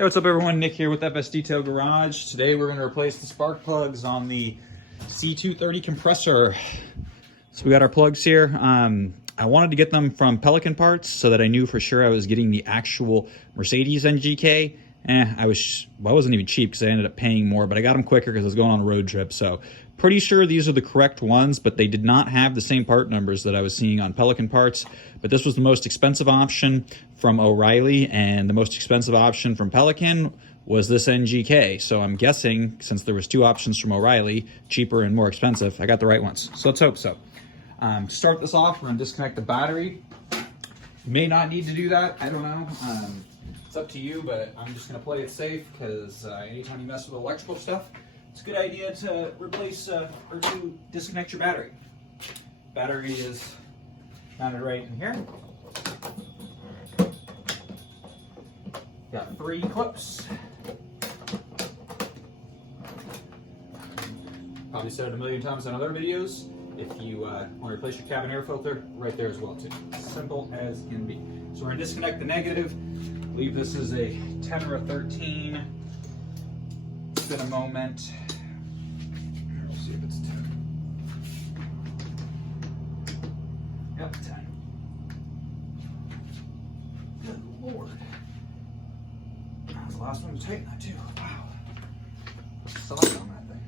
Hey, what's up everyone? Nick here with FS Detail Garage. Today we're going to replace the spark plugs on the C230 compressor. So we got our plugs here. I wanted to get them from Pelican parts so that I knew for sure I was getting the actual Mercedes NGK. I wasn't even cheap because I ended up paying more, but I got them quicker because I was going on a road trip. So pretty sure these are the correct ones, but they did not have the same part numbers that I was seeing on Pelican parts. But this was the most expensive option from O'Reilly, and the most expensive option from Pelican was this NGK. So I'm guessing, since there was two options from O'Reilly, cheaper and more expensive, I got the right ones. So let's hope so. To start this off, we're going to disconnect the battery. You may not need to do that, I don't know. It's up to you, but I'm just going to play it safe because anytime you mess with electrical stuff, it's a good idea to replace or to disconnect your battery. Battery is mounted right in here. Got 3 clips. Probably said it a million times in other videos. If you want to replace your cabin air filter, right there as well too. Simple as can be. So we're going to disconnect the negative. I believe this is a 10 or a 13. It's been a moment. We'll see if it's 10. Yep, 10. Good Lord. That was the last one to tighten that too. Wow. Soft on that thing.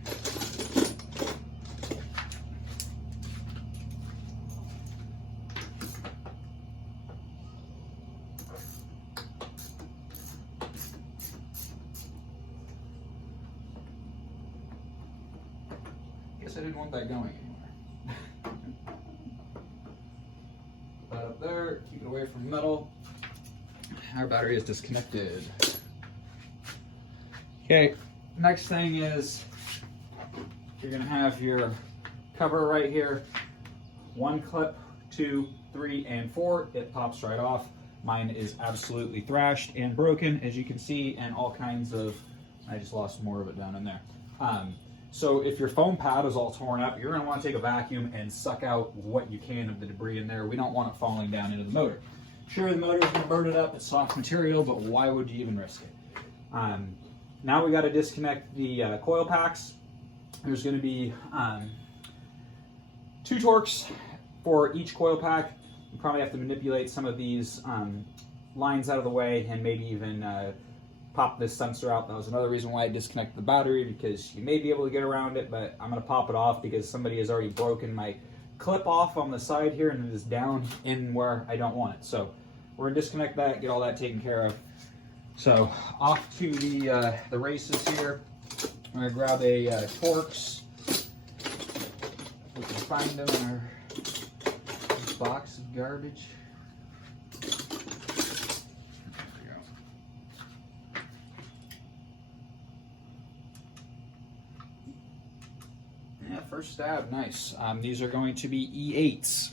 Guess I didn't want that going anywhere. Put that up there, keep it away from metal. Our battery is disconnected. Okay, next thing is you're gonna have your cover right here. 1 clip, 2, 3, and 4. It pops right off. Mine is absolutely thrashed and broken, as you can see, and all kinds of, I just lost more of it down in there. So if your foam pad is all torn up, you're going to want to take a vacuum and suck out what you can of the debris in there. We don't want it falling down into the motor. Sure, the motor's going to burn it up. It's soft material, but why would you even risk it? Now we got to disconnect the coil packs. There's going to be 2 Torx for each coil pack. You probably have to manipulate some of these lines out of the way and maybe even pop this sensor out. That was another reason why I disconnected the battery, because you may be able to get around it, but I'm going to pop it off because somebody has already broken my clip off on the side here and it is down in where I don't want it. So we're going to disconnect that, get all that taken care of. So off to the races here. I'm going to grab a Torx. We can find them in our box of garbage. Yeah, first stab, nice. These are going to be E8s.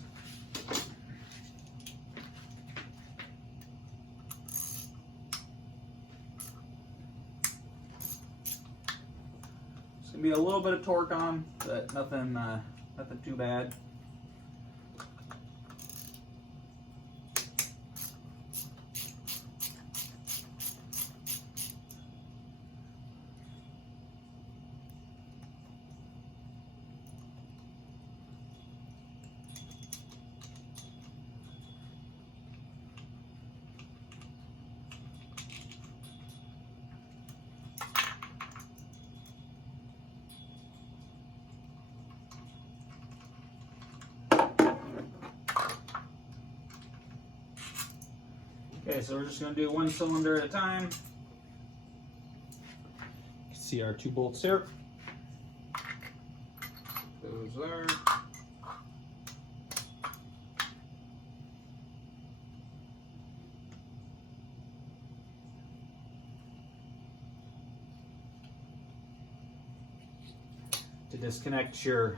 It's gonna be a little bit of torque on them, but nothing too bad. Okay, so we're just going to do 1 cylinder at a time. You can see our 2 bolts here. Those there. To disconnect your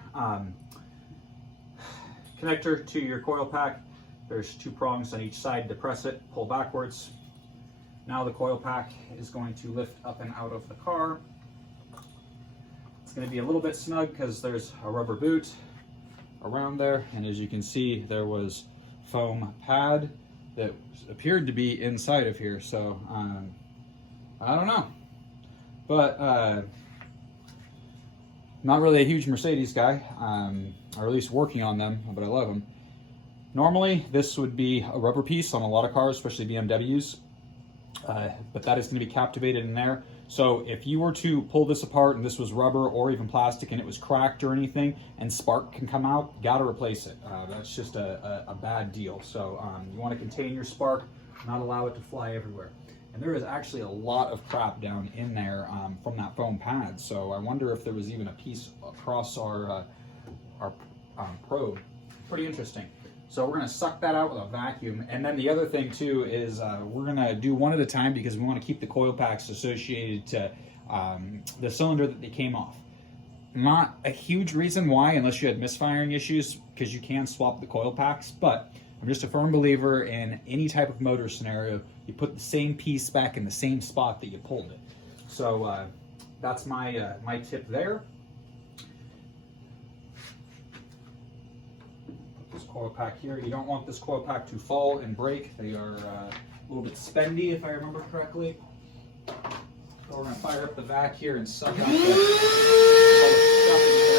connector to your coil pack, there's 2 prongs on each side to press it, pull backwards. Now the coil pack is going to lift up and out of the car. It's going to be a little bit snug because there's a rubber boot around there, and as you can see, there was foam pad that appeared to be inside of here. So I don't know. But not really a huge Mercedes guy, or at least working on them, but I love them. Normally, this would be a rubber piece on a lot of cars, especially BMWs, but that is going to be captivated in there. So if you were to pull this apart and this was rubber or even plastic and it was cracked or anything and spark can come out, got to replace it. That's just a bad deal. So you want to contain your spark, not allow it to fly everywhere. And there is actually a lot of crap down in there from that foam pad. So I wonder if there was even a piece across our probe. Pretty interesting. So we're going to suck that out with a vacuum. And then the other thing too is we're going to do one at a time because we want to keep the coil packs associated to the cylinder that they came off. Not a huge reason why, unless you had misfiring issues, because you can swap the coil packs, but I'm just a firm believer in any type of motor scenario, you put the same piece back in the same spot that you pulled it. So that's my my tip there. This coil pack here. You don't want this coil pack to fall and break. They are a little bit spendy, if I remember correctly. So we're going to fire up the vac here and suck out all the stuff in there.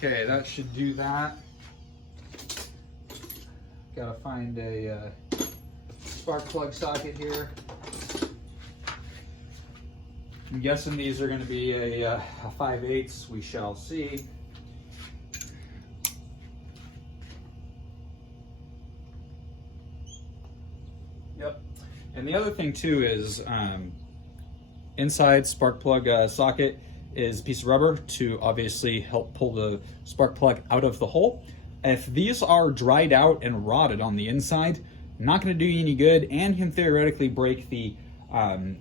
Okay, that should do that. Gotta find a spark plug socket here. I'm guessing these are going to be a 5/8. We shall see. Yep. And the other thing too is inside spark plug socket is a piece of rubber to obviously help pull the spark plug out of the hole. If these are dried out and rotted on the inside, not going to do you any good, and can theoretically break the head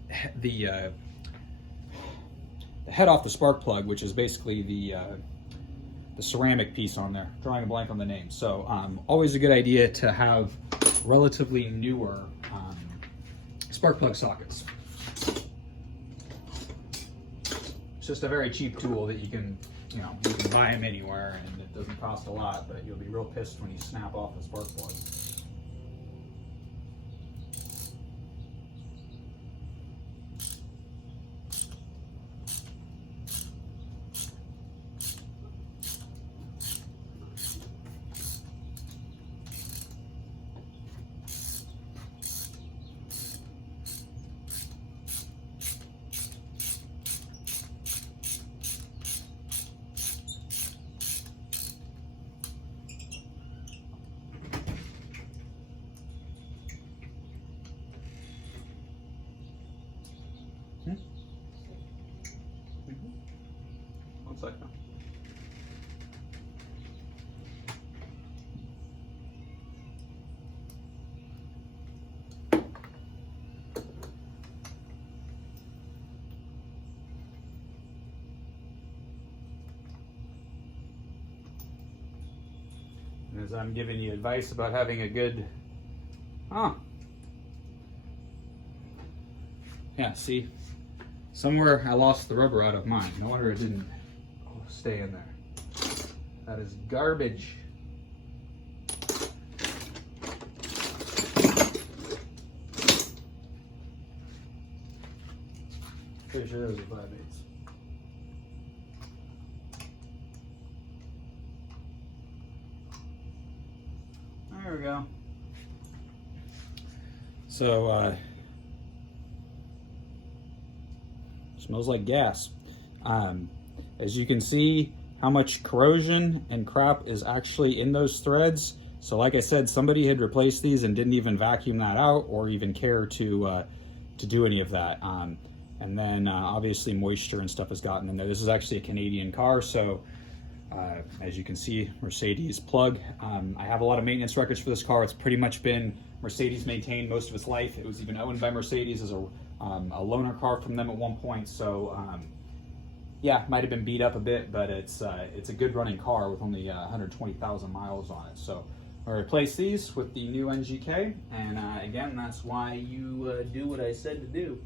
off the spark plug, which is basically the ceramic piece on there. Drawing a blank on the name. So always a good idea to have relatively newer spark plug sockets. Just a very cheap tool that you can buy them anywhere, and it doesn't cost a lot, but you'll be real pissed when you snap off the spark plug. One second. And as I'm giving you advice about having a good, yeah, see, somewhere I lost the rubber out of mine. No wonder it didn't stay in there. That is garbage. Pretty sure those are 5/8. There we go. So, smells like gas. As you can see, how much corrosion and crap is actually in those threads. So like I said, somebody had replaced these and didn't even vacuum that out or even care to do any of that. And then obviously moisture and stuff has gotten in there. This is actually a Canadian car, so as you can see, Mercedes plug. I have a lot of maintenance records for this car. It's pretty much been Mercedes maintained most of its life. It was even owned by Mercedes as a loaner car from them at one point. So yeah, might have been beat up a bit, but it's a good running car with only 120,000 miles on it. So I'll replace these with the new NGK, and again, that's why you do what I said to do.